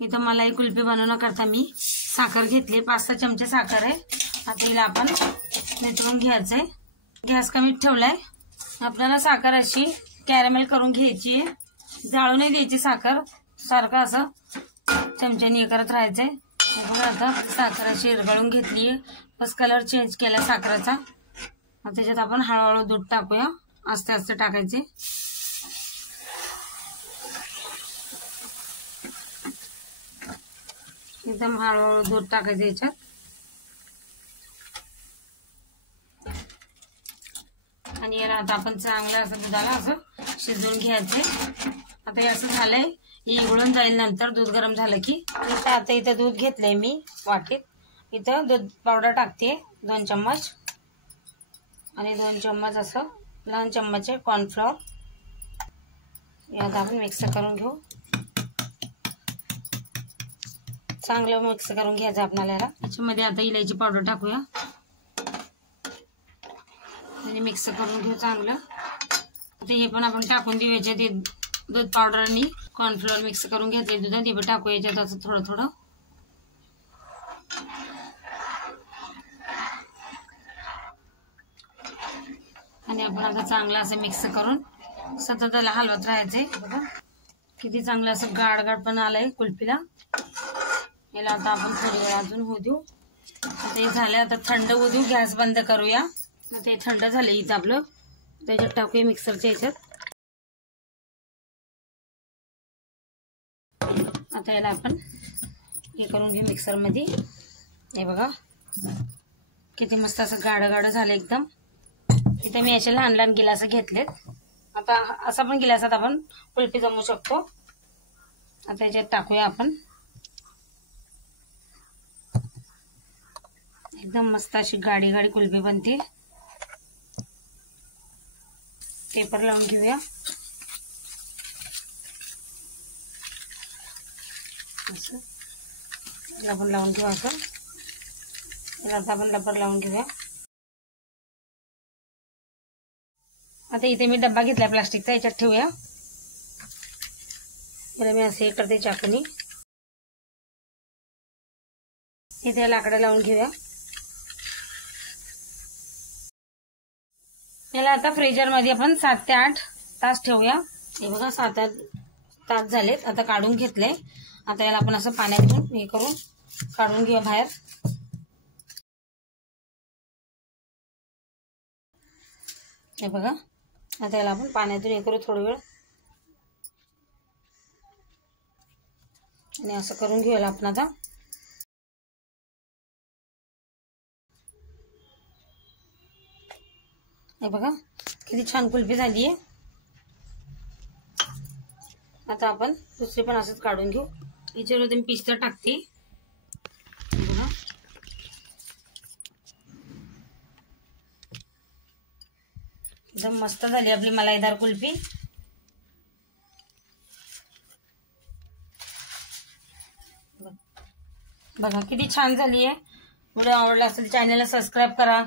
इथं मलाई कुल्फी बनवण्याकरता मी साखर घेतली, 5-6 चमचे साखर आहे। आता हिला आपण नितळून घ्यायचंय। गॅस कमी ठेवलाय। आपल्याला साखर अशी कॅरमेल करून घ्यायची, जाळू नाही द्यायची साखर, सारखं असं चमच्याने करत राहायचंय। बघा आता साखर अशी विरघळून घेतलीये, बस कलर चेंज केला साखरेचा। आता त्याच्यात आपण हळूहळू दूध टाकूया, आस्ते आस्ते टाकायचे। एकदम हळूहळू दूध टाकायचं याच्यात। आणि याला आता आपण चांगलं असं दुधाला असं शिजवून घ्यायचंय। आता हे असं झालंय, हे उघळून जाईल नंतर दूध गरम झालं की। आता इथं दूध घेतलंय मी वाटीत, इथं दूध पावडर टाकते 2 चम्मच आणि 2 चम्मच असं लहान चम्मच कॉर्नफ्लॉवर। यात आपण मिक्स करून घेऊ, चांगलं मिक्स करून घ्यायचं आपल्याला। याच्यामध्ये आता इलायची पावडर टाकूया आणि मिक्स करून घेऊ चांगलं। आता हे पण आपण टाकून देऊ याच्यात, दूध पावडर आणि कॉर्नफ्लॉवर मिक्स करून घेतले दुधात, हे पण टाकू याच्यात असं थोडं थोडं। आणि आपण आता चांगलं असं मिक्स करून सतत त्याला हलवत राहायचंय। बघा किती चांगलं असं गाढ गाढ पण आलंय कुल्फीला। याला आता आपण थोडी वेळ अजून होऊ देऊ। आता हे झालं, आता थंड होऊ देऊ, गॅस बंद करूया। आता हे थंड झालं इथं आपलं, त्याच्यात टाकूया मिक्सरच्या याच्यात। आता याला आपण हे करून घेऊ मिक्सर मध्ये। हे बघा किती मस्त असं गाढ गाढ झालं एकदम। इथे मी असे लहान लहान गिलास घेतलेत। आता असा पण गिलासात आपण कुल्फी जमवू शकतो। आता याच्यात टाकूया आपण, एकदम मस्त अशी गाडी गाडी कुल्फी बनते। पेपर लावून घेऊया, असं याला आपण लावून घेऊ असं। याला आता आपण रबर लावून घेऊया। आता इथे मी डब्बा घेतलाय प्लास्टिकचा, याच्यात ठेवूया। याला मी असे करते चाकूनी, इथे लाकडं लावून घेऊया। याला आता फ्रीजर मध्ये आपण 7 ते 8 तास ठेवूया। हे बघा 7-8 तास झालेत, आता काढून घेतले। आता याला आपण असं पाण्यातून हे करून काढून घेऊया बाहेर। हे बघा आता याला आपण पाण्यातून हे करू थोडी वेळ, आणि असं करून घेऊया आपण आता। हे बघा किती छान कुल्फी झाली आहे। आता आपण दुसरी पण असंच काढून घेऊ। याच्यावर मी पिस्ता टाकते, बघा एकदम मस्त झाली आपली मलाईदार कुल्फी। बघा किती छान झाली आहे। व्हिडिओ आवडला असेल चॅनलला सबस्क्राईब करा।